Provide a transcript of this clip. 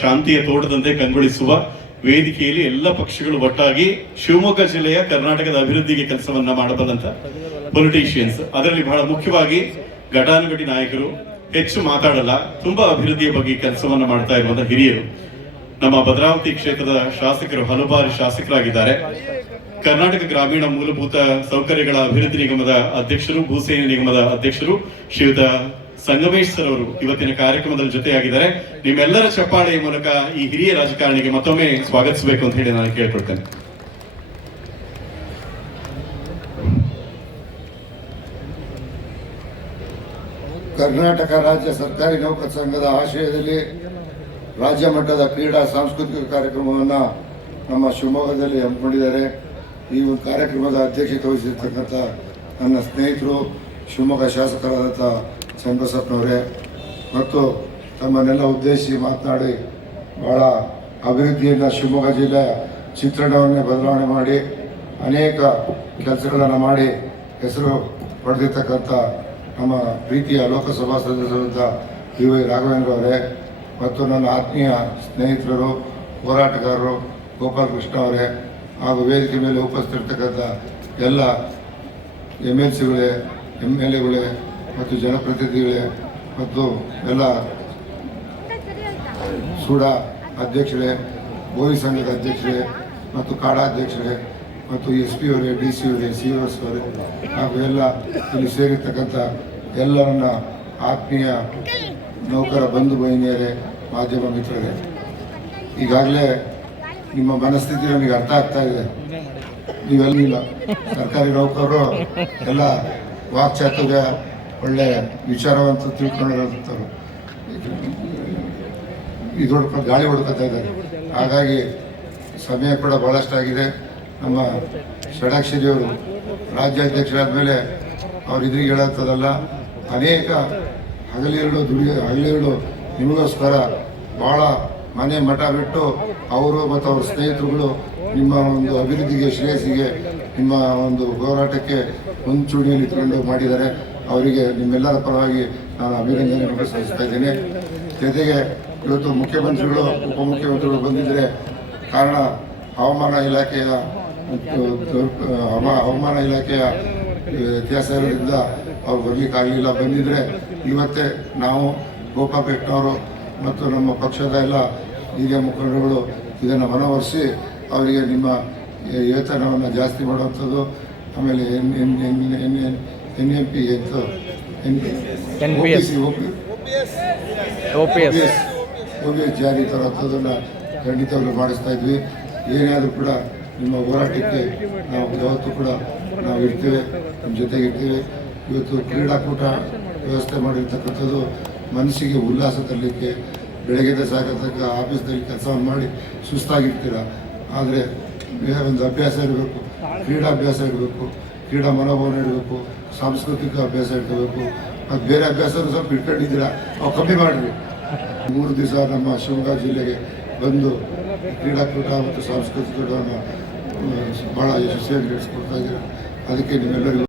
ಶಾಂತಿಯ ತೋಟದಂತೆ ಕಂಗೊಳಿಸುವ ವೇದಿಕೆಯಲ್ಲಿ ಎಲ್ಲ ಪಕ್ಷಗಳು ಒಟ್ಟಾಗಿ ಶಿವಮೊಗ್ಗ ಜಿಲ್ಲೆಯ ಕರ್ನಾಟಕದ ಅಭಿವೃದ್ಧಿಗೆ ಕೆಲಸವನ್ನ ಮಾಡಬಲ್ಲಂತ ಪೊಲಿಟಿಷಿಯನ್ಸ್ ಅದರಲ್ಲಿ ಬಹಳ ಮುಖ್ಯವಾಗಿ ಘಟಾನುಘಟಿ ನಾಯಕರು ಹೆಚ್ಚು ಮಾತಾಡಲ್ಲ, ತುಂಬಾ ಅಭಿವೃದ್ಧಿಯ ಬಗ್ಗೆ ಕೆಲಸವನ್ನ ಮಾಡ್ತಾ ಇರುವಂತಹ ಹಿರಿಯರು. ನಮ್ಮ ಭದ್ರಾವತಿ ಕ್ಷೇತ್ರದ ಶಾಸಕರು ಹಲವು ಬಾರಿ ಶಾಸಕರಾಗಿದ್ದಾರೆ. ಕರ್ನಾಟಕ ಗ್ರಾಮೀಣ ಮೂಲಭೂತ ಸೌಕರ್ಯಗಳ ಅಭಿವೃದ್ಧಿ ನಿಗಮದ ಅಧ್ಯಕ್ಷರು, ಭೂಸೇನೆ ನಿಗಮದ ಅಧ್ಯಕ್ಷರು ಶ್ರೀಯುತ ಸಂಗಮೇಶ್ ಸರ್ ಅವರು ಇವತ್ತಿನ ಕಾರ್ಯಕ್ರಮದಲ್ಲಿ ಜೊತೆಯಾಗಿದ್ದಾರೆ. ನಿಮ್ಮೆಲ್ಲರ ಚಪ್ಪಾಳೆಯ ಮೂಲಕ ಈ ಹಿರಿಯ ರಾಜಕಾರಣಿಗೆ ಮತ್ತೊಮ್ಮೆ ಸ್ವಾಗತಿಸಬೇಕು ಅಂತ ಹೇಳಿ ನಾನು ಕೇಳ್ಕೊಳ್ತೇನೆ. ಕರ್ನಾಟಕ ರಾಜ್ಯ ಸರ್ಕಾರಿ ನೌಕರ ಸಂಘದ ಆಶಯದಲ್ಲಿ ರಾಜ್ಯ ಮಟ್ಟದ ಕ್ರೀಡಾ ಸಾಂಸ್ಕೃತಿಕ ಕಾರ್ಯಕ್ರಮವನ್ನು ನಮ್ಮ ಶಿವಮೊಗ್ಗದಲ್ಲಿ ಹಮ್ಮಿಕೊಂಡಿದ್ದಾರೆ. ಈ ಒಂದು ಕಾರ್ಯಕ್ರಮದ ಅಧ್ಯಕ್ಷತೆ ವಹಿಸಿರ್ತಕ್ಕಂಥ ನನ್ನ ಸ್ನೇಹಿತರು, ಶಿವಮೊಗ್ಗ ಶಾಸಕರಾದಂಥ ಚನ್ನಬಸಪ್ಪನವರೇ ಮತ್ತು ತಮ್ಮನ್ನೆಲ್ಲ ಉದ್ದೇಶಿಸಿ ಮಾತನಾಡಿ ಬಹಳ ಅಭಿವೃದ್ಧಿಯಿಂದ ಶಿವಮೊಗ್ಗ ಜಿಲ್ಲೆಯ ಚಿತ್ರಣವನ್ನೇ ಬದಲಾವಣೆ ಮಾಡಿ ಅನೇಕ ಕೆಲಸಗಳನ್ನು ಮಾಡಿ ಹೆಸರು ಪಡೆದಿರ್ತಕ್ಕಂಥ ನಮ್ಮ ಪ್ರೀತಿಯ ಲೋಕಸಭಾ ಸದಸ್ಯರಂತ ಯು ವೈ ರಾಘವೇಂದ್ರ ಅವರೇ ಮತ್ತು ನನ್ನ ಆತ್ಮೀಯ ಸ್ನೇಹಿತರು, ಹೋರಾಟಗಾರರು ಗೋಪಾಲ್ ಕೃಷ್ಣ ಅವರೇ ಹಾಗೂ ವೇದಿಕೆ ಮೇಲೆ ಉಪಸ್ಥಿತಿರ್ತಕ್ಕಂಥ ಎಲ್ಲ ಎಂ ಎಲ್ ಸಿಗಳೇ ಎಂ ಎಲ್ ಎಗಳೇ ಮತ್ತು ಜನಪ್ರತಿನಿಧಿಗಳೇ ಮತ್ತು ಎಲ್ಲ ಸೂಡ ಅಧ್ಯಕ್ಷರೇ ಭೋವಿ ಸಂಘದ ಅಧ್ಯಕ್ಷರೇ ಮತ್ತು ಕಾಡಾ ಅಧ್ಯಕ್ಷರೇ ಮತ್ತು ಎಸ್ ಪಿ ಅವರೇ ಡಿ ಸಿ ಅವರೇ ಸಿ ಎಸ್ ಅವರೇ ಹಾಗೂ ಎಲ್ಲ ಇಲ್ಲಿ ಸೇರಿರ್ತಕ್ಕಂಥ ಎಲ್ಲರನ್ನ ಆತ್ಮೀಯ ನೌಕರ ಬಂಧು ಬಹಿನಿಯರೇ ಮಾಧ್ಯಮ ಮಿತ್ರರೇ, ಈಗಾಗಲೇ ನಿಮ್ಮ ಮನಸ್ಥಿತಿ ನನಗೆ ಅರ್ಥ ಆಗ್ತಾ ಇದೆ. ನೀವೆಲ್ಲ ಸರ್ಕಾರಿ ನೌಕರರು ಎಲ್ಲ ವಾಕ್ಚಾತುರ್ಯ ಒಳ್ಳೆ ವಿಚಾರವಂತ ಇದು ಹೊಡ್ಕೊ ಗಾಳಿ ಹೊಡ್ಕೊತಾ ಇದ್ದಾರೆ. ಹಾಗಾಗಿ ಸಮಯ ಕೂಡ ಭಾಳಷ್ಟಾಗಿದೆ ನಮ್ಮ ಷಡಾಕ್ಷರಿಯವರು ರಾಜ್ಯಾಧ್ಯಕ್ಷರಾದ ಮೇಲೆ ಅವ್ರು ಇದ್ರಿಗೆ ಹೇಳತ್ತದಲ್ಲ ಅನೇಕ ಹಗಲಿರುಳು ದುಡಿ ಹಗಲಿರುಳು ನಿಮಗೋಸ್ಕರ ಭಾಳ ಮನೆ ಮಠ ಬಿಟ್ಟು ಅವರು ಮತ್ತು ಅವ್ರ ಸ್ನೇಹಿತರುಗಳು ನಿಮ್ಮ ಒಂದು ಅಭಿವೃದ್ಧಿಗೆ, ಶ್ರೇಯಸ್ಸಿಗೆ, ನಿಮ್ಮ ಒಂದು ಹೋರಾಟಕ್ಕೆ ಮುಂಚೂಣಿಯಲ್ಲಿ ಇಟ್ಕೊಂಡು ಮಾಡಿದ್ದಾರೆ. ಅವರಿಗೆ ನಿಮ್ಮೆಲ್ಲರ ಪರವಾಗಿ ನಾನು ಅಭಿನಂದನೆ ಸಲ್ಲಿಸ್ತಾ ಇದ್ದೇನೆ. ಜೊತೆಗೆ ಇವತ್ತು ಮುಖ್ಯಮಂತ್ರಿಗಳು, ಉಪಮುಖ್ಯಮಂತ್ರಿಗಳು ಬಂದಿದ್ದರೆ ಕಾರಣ ಹವಾಮಾನ ಇಲಾಖೆಯ ಹವಾಮಾನ ಇಲಾಖೆಯ ವ್ಯತ್ಯಾಸ ಇರೋದ್ರಿಂದ ಅವ್ರು ಬರ್ಲಿಕ್ಕೆ ಆಗಲಿಲ್ಲ. ಬಂದಿದ್ರೆ ಇವತ್ತೇ ನಾವು ಗೋಪಾಲ್ ಪೇಟ್ನವರು ಮತ್ತು ನಮ್ಮ ಪಕ್ಷದ ಎಲ್ಲ ಹಿರಿಯ ಮುಖಂಡರುಗಳು ಇದನ್ನು ಮನವರಿಸಿ ಅವರಿಗೆ ನಿಮ್ಮ ವೇತನವನ್ನು ಜಾಸ್ತಿ ಮಾಡುವಂಥದ್ದು, ಆಮೇಲೆ N N N N N N M P ಅಂತ N P O O P S O P S ಜಾರಿ ತರುವಂಥದ್ದನ್ನು ಖಂಡಿತವಾಗ್ಲೂ ಮಾಡಿಸ್ತಾ ಇದ್ವಿ. ಏನಾದರೂ ಕೂಡ ನಿಮ್ಮ ಹೋರಾಟಕ್ಕೆ ನಾವು ಯಾವತ್ತೂ ಕೂಡ ನಾವು ಇರ್ತೇವೆ ನಿಮ್ಮ ಜೊತೆಗೆ ಇರ್ತೇವೆ. ಇವತ್ತು ಕ್ರೀಡಾಕೂಟ ವ್ಯವಸ್ಥೆ ಮಾಡಿರ್ತಕ್ಕಂಥದ್ದು ಮನಸ್ಸಿಗೆ ಉಲ್ಲಾಸ ತರಲಿಕ್ಕೆ ಬೆಳಗ್ಗೆ ಸಾಕತಕ್ಕ ಆಫೀಸ್ನಲ್ಲಿ ಕೆಲಸವನ್ನು ಮಾಡಿ ಸುಸ್ತಾಗಿರ್ತೀರ? ಆದರೆ ಒಂದು ಅಭ್ಯಾಸ ಇರಬೇಕು ಕ್ರೀಡಾಭ್ಯಾಸ ಇರಬೇಕು. ಕ್ರೀಡಾ ಮನೋಭಾವನೆ ಇಡಬೇಕು ಸಾಂಸ್ಕೃತಿಕ ಅಭ್ಯಾಸ ಇಟ್ಕೋಬೇಕು. ಮತ್ತು ಬೇರೆ ಅಭ್ಯಾಸನೂ ಸ್ವಲ್ಪ ಇಟ್ಕೊಂಡಿದ್ದೀರಾ ಅವು ಕಮ್ಮಿ ಮಾಡಿರಿ. ಮೂರು ದಿವಸ ನಮ್ಮ ಶಿವಮೊಗ್ಗ ಜಿಲ್ಲೆಗೆ ಬಂದು ಕ್ರೀಡಾಕೂಟ ಮತ್ತು ಸಾಂಸ್ಕೃತಿಕ ಭಾಳ ಯಶಸ್ವಿಯಾಗಿ ನಡೆಸ್ಕೊಡ್ತಾ ಇದ್ದೀರಾ. ಅದಕ್ಕೆ ನಿಮ್ಮೆಲ್ಲರಿಗೂ